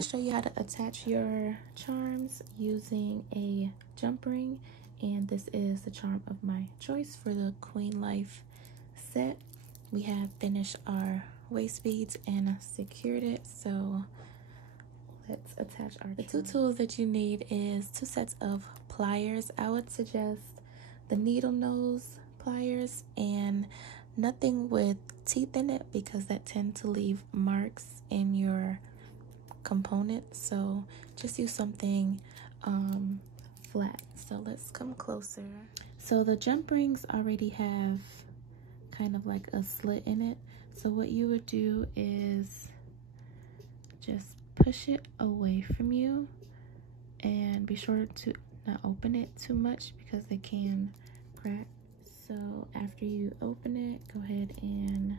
to show you how to attach your charms using a jump ring, and this is the charm of my choice for the Queen Life set. We have finished our waist beads and secured it, so let's attach our The two tools that you need is 2 sets of pliers. I would suggest the needle nose pliers and nothing with teeth in it because that tend to leave marks in your component, so just use something flat. So let's come closer. So the jump rings already have kind of like a slit in it, so what you would do is just push it away from you and be sure to not open it too much because they can crack. So after you open it, go ahead and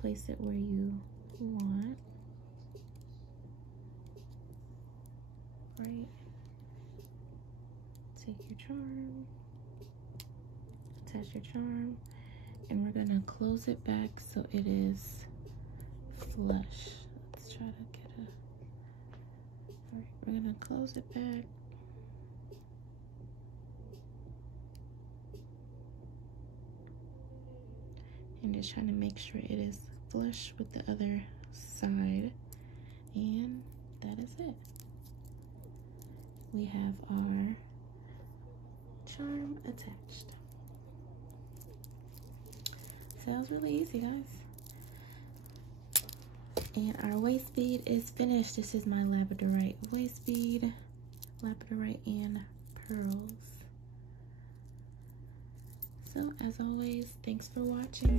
place it where you want. Right. Take your charm, attach your charm, and we're gonna close it back so it is flush. Let's try to get a. Alright, we're gonna close it back. And just trying to make sure it is flush with the other side. And that is it. We have our charm attached. So that was really easy, guys. And our waist bead is finished. This is my labradorite waist bead, labradorite and pearls. So as always, thanks for watching.